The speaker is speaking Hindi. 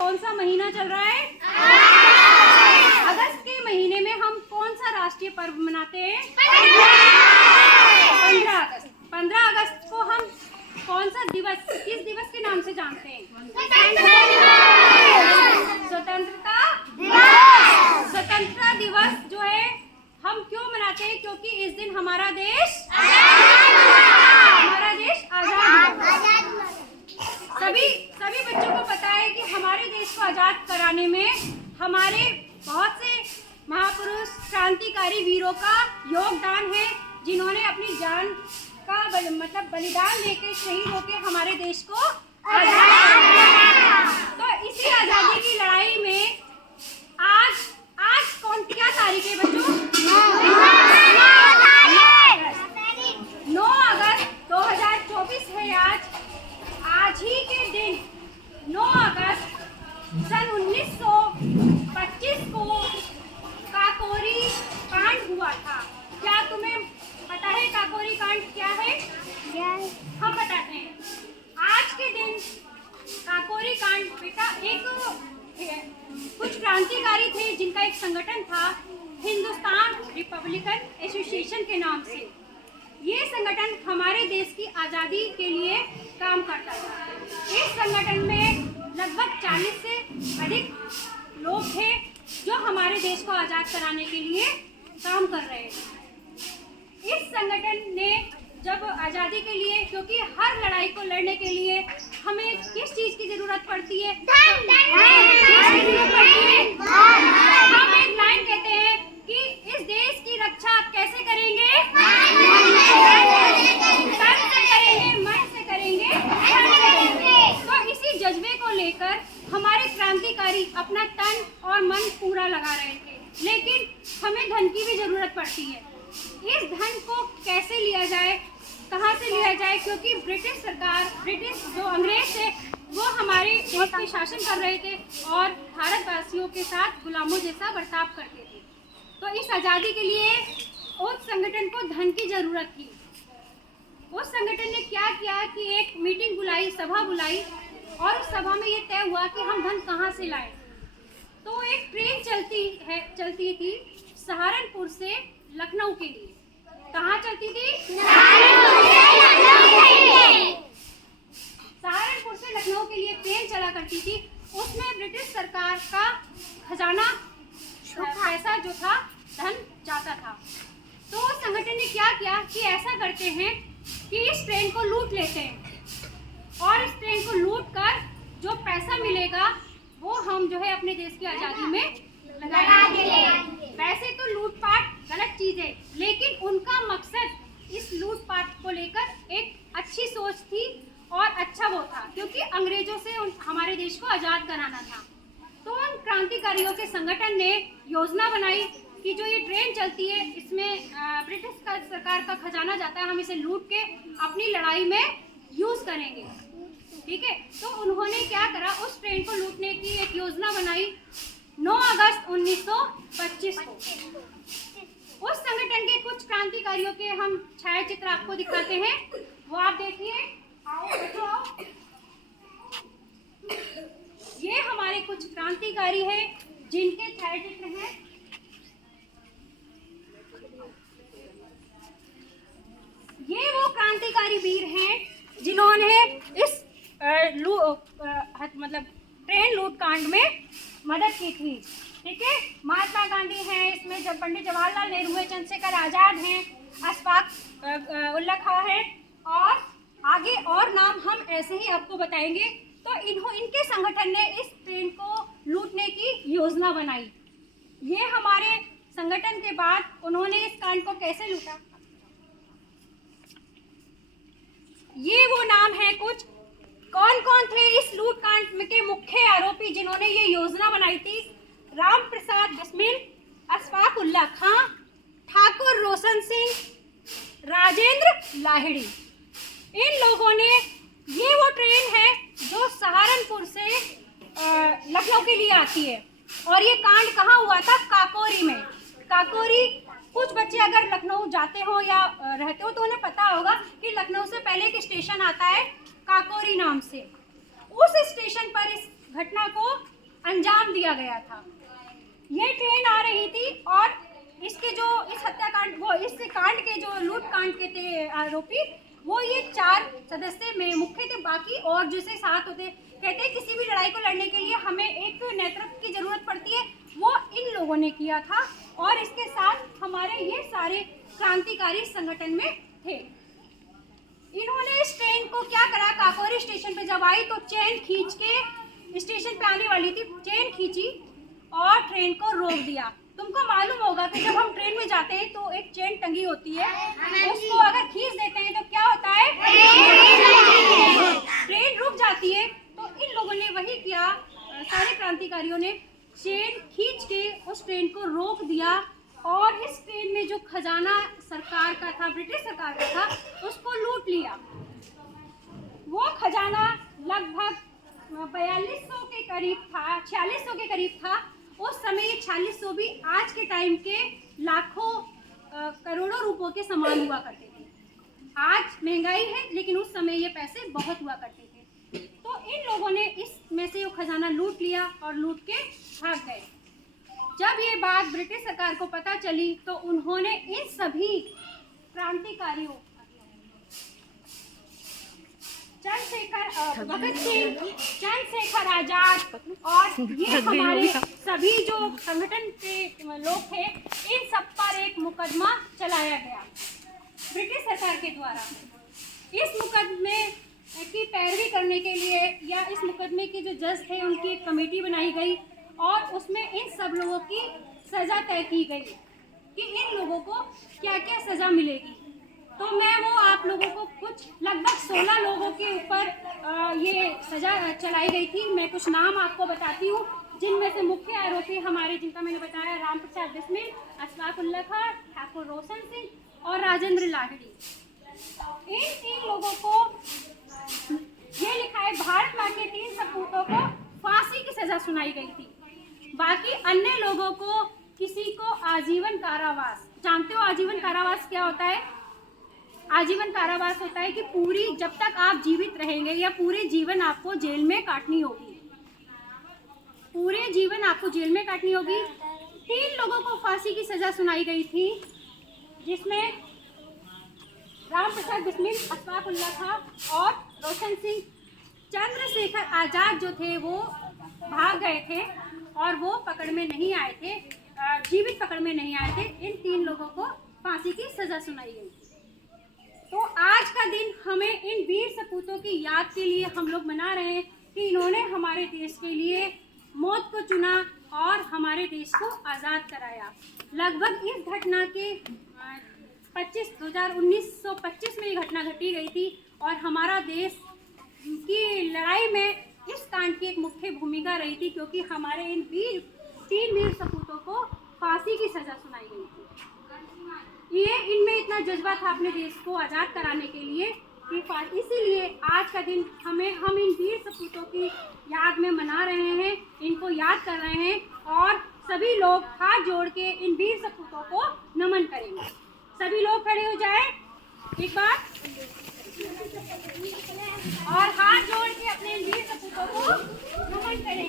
कौन सा महीना चल रहा है? अगस्त के महीने में हम कौन सा राष्ट्रीय पर्व मनाते हैं? 15 अगस्त। 15 अगस्त को हम कौन सा दिवस, किस दिवस के नाम से जानते हैं? स्वतंत्रता दिवस। स्वतंत्रता दिवस जो है हम क्यों मनाते हैं? क्योंकि इस दिन हमारा देश आजाद हुआ। सभी बच्चों को पता है कि हमारे देश को आजाद कराने में हमारे बहुत से महापुरुष क्रांतिकारी वीरों का योगदान है, जिन्होंने अपनी जान का बलिदान देकर शहीद होकर हमारे देश को आजाद किया। तो इसी आजादी की लड़ाई में आज क्या तारीख है बच्चों? 9 अगस्त 2024 है। आज ही के दिन 9 अगस्त सन 1925 को काकोरी कांड हुआ था। क्या तुम्हें पता है काकोरी कांड क्या है? हम बताते हैं। आज के दिन काकोरी कांड बेटा कुछ क्रांतिकारी थे जिनका एक संगठन था हिंदुस्तान रिपब्लिकन एसोसिएशन के नाम से। ये संगठन हमारे देश की आज़ादी के लिए काम करता था। इस संगठन में लगभग 40 से अधिक लोग थे जो हमारे देश को आज़ाद कराने के लिए काम कर रहे थे। इस संगठन ने जब आज़ादी के लिए, क्योंकि हर लड़ाई को लड़ने के लिए हमें किस चीज़ की ज़रूरत पड़ती है? हम एक लाइन कहते हैं कि इस देश की रक्षा कैसे करेंगे? तन से करेंगे, मन से करेंगे, धन से करेंगे। तो इसी जज्बे को लेकर हमारे क्रांतिकारी अपना तन और मन पूरा लगा रहे थे, लेकिन हमें धन की भी ज़रूरत पड़ती है। इस धन को कैसे लिया जाए, कहाँ से लिया जाए? क्योंकि ब्रिटिश जो अंग्रेज थे वो हमारे देश पे शासन कर रहे थे और भारतवासियों के साथ गुलामों जैसा बर्ताव करते थे। तो इस आज़ादी के लिए उस संगठन को धन की ज़रूरत थी। उस संगठन ने क्या किया कि एक मीटिंग बुलाई, सभा बुलाई, और उस सभा में ये तय हुआ कि हम धन कहाँ से लाएं। तो एक ट्रेन चलती थी सहारनपुर से लखनऊ के लिए। कहाँ चलती थी? सहारनपुर से लखनऊ के लिए ट्रेन चला करती थी। उसमें ब्रिटिश सरकार का खजाना पैसा जो था, धन जाता था। तो उस संगठन ने क्या किया कि ऐसा करते हैं कि इस ट्रेन को लूट लेते हैं और इस ट्रेन को लूट कर जो पैसा मिलेगा वो हम जो है अपने देश की आज़ादी में लगाएंगे। वैसे तो लूटपाट गलत चीज़ है, लेकिन उनका मकसद इस लूटपाट को लेकर एक अच्छी सोच थी और अच्छा वो था, क्योंकि अंग्रेजों से हमारे देश को आज़ाद कराना था। तो उन क्रांतिकारियों के संगठन ने योजना बनाई कि जो ये ट्रेन चलती है इसमें ब्रिटिश सरकार का खजाना जाता है, हम इसे लूट के अपनी लड़ाई में यूज़ करेंगे। ठीक है, तो उन्होंने क्या करा, उस ट्रेन को लूटने की एक योजना बनाई 9 अगस्त 1925 को। उस संगठन के कुछ क्रांतिकारियों के हम छायाचित्र आपको दिखाते हैं, वो आप देखिए। आओ बैठो, आओ। ये हमारे कुछ क्रांतिकारी हैं जिनके छायाचित्र हैं। ये वो क्रांतिकारी वीर हैं जिन्होंने इस ट्रेन लूट कांड में मदद की थी। ठीक है, महात्मा गांधी हैं इसमें, जब पंडित जवाहरलाल नेहरू हैं, चंद्रशेखर आजाद हैं, अशफाक उल्ला खां हैं, और आगे और नाम हम ऐसे ही आपको बताएंगे। तो इनके संगठन ने इस ट्रेन को लूटने की योजना बनाई। ये हमारे संगठन के बाद उन्होंने इस कांड को कैसे लूटा, ये वो नाम है कुछ। कौन कौन थे इस लूट कांड के मुख्य आरोपी जिन्होंने ये योजना बनाई थी? राम प्रसाद बिस्मिल, अशफाक उल्ला खां, ठाकुर रोशन सिंह, राजेंद्र लाहिड़ी। इन लोगों ने, ये वो ट्रेन है जो सहारनपुर से लखनऊ के लिए आती है, और ये कांड कहाँ हुआ था? काकोरी में। काकोरी, कुछ बच्चे अगर लखनऊ जाते हो या रहते हो तो उन्हें पता होगा कि लखनऊ से पहले एक स्टेशन आता है काकोरी नाम से। उस स्टेशन पर इस घटना को अंजाम दिया गया था। ये ट्रेन आ रही थी और इसके जो इस हत्याकांड वो इस कांड के जो लूट कांड के थे आरोपी, वो ये 4 सदस्य में मुख्य थे। बाकी और जैसे साथ होते, कहते हैं किसी भी लड़ाई को लड़ने के लिए हमें एक नेतृत्व की जरूरत पड़ती है, वो इन लोगों ने किया था। और इसके साथ हमारे ये सारे क्रांतिकारी संगठन में थे। इन्होंने इस ट्रेन को क्या करा, काकोरी स्टेशन पे जब आई तो चेन खींच के, स्टेशन पे आने वाली थी, चेन खींची और ट्रेन को रोक दिया। तुमको मालूम होगा कि जब हम ट्रेन में जाते हैं तो एक चेन टंगी होती है, उसको अगर खींच देते हैं तो क्या होता है, ट्रेन रुक जाती है। तो इन लोगों ने वही किया, सारे क्रांतिकारियों ने चेन खींच के उस ट्रेन को रोक दिया और इस ट्रेन में जो खजाना सरकार का था, ब्रिटिश सरकार का था, उसको लूट लिया। वो खजाना लगभग 4200 के करीब था, 4600 के करीब था। उस समय ये 4600 भी आज के टाइम के लाखों करोड़ों रुपयों के समान हुआ करते थे। आज महंगाई है लेकिन उस समय ये पैसे बहुत हुआ करते थे। तो इन लोगों ने इसमें से वो खजाना लूट लिया और लूट के भाग गए। जब ये बात ब्रिटिश सरकार को पता चली तो उन्होंने इन सभी क्रांतिकारियों, भगत सिंह, चंद्रशेखर आजाद और ये हमारे सभी जो संगठन के लोग थे, इन सब पर एक मुकदमा चलाया गया ब्रिटिश सरकार के द्वारा। इस मुकदमे की पैरवी करने के लिए या इस मुकदमे के जो जज थे उनकी एक कमेटी बनाई गई और उसमें इन सब लोगों की सज़ा तय की गई कि इन लोगों को क्या क्या सज़ा मिलेगी। तो मैं वो आप लोगों को कुछ लगभग 16 लोगों के ऊपर ये सज़ा चलाई गई थी। मैं कुछ नाम आपको बताती हूँ, जिनमें से मुख्य आरोपी हमारे, जिनका मैंने बताया, राम प्रसाद बिस्मिल, अशफाक उल्ला खां, ठाकुर रोशन सिंह और राजेंद्र लाहिड़ी। इन 3 लोगों को ये लिखा है, भारत माँ के 3 सपूतों को फांसी की सज़ा सुनाई गई थी। बाकी अन्य लोगों को किसी को आजीवन कारावास। जानते हो आजीवन कारावास क्या होता है? आजीवन कारावास होता है कि पूरी, जब तक आप जीवित रहेंगे या पूरे जीवन आपको जेल में काटनी होगी, पूरे जीवन आपको जेल में काटनी होगी। 3 लोगों को फांसी की सज़ा सुनाई गई थी, जिसमें राम प्रसाद बिस्मिल, अशफाक उल्ला खां और रोशन सिंह। चंद्रशेखर आजाद जो थे वो भाग गए थे और वो पकड़ में नहीं आए थे, जीवित पकड़ में नहीं आए थे। इन 3 लोगों को फांसी की सज़ा सुनाई गई थी। तो आज का दिन हमें इन वीर सपूतों की याद के लिए हम लोग मना रहे हैं कि इन्होंने हमारे देश के लिए मौत को चुना और हमारे देश को आज़ाद कराया। लगभग इस घटना के 1925 में ये घटना घटी गई थी और हमारा देश की लड़ाई में इस कांड की एक मुख्य भूमिका रही थी, क्योंकि हमारे इन 3 वीर सपूतों को फांसी की सज़ा सुनाई गई थी। ये इनमें इतना जज्बा था अपने देश को आज़ाद कराने के लिए कि इसीलिए आज का दिन हम इन वीर सपूतों की याद में मना रहे हैं, इनको याद कर रहे हैं और सभी लोग हाथ जोड़ के इन वीर सपूतों को नमन करेंगे। सभी लोग खड़े हो जाएं एक बार और हाथ जोड़ के अपने वीर सपूतों को नमन करें।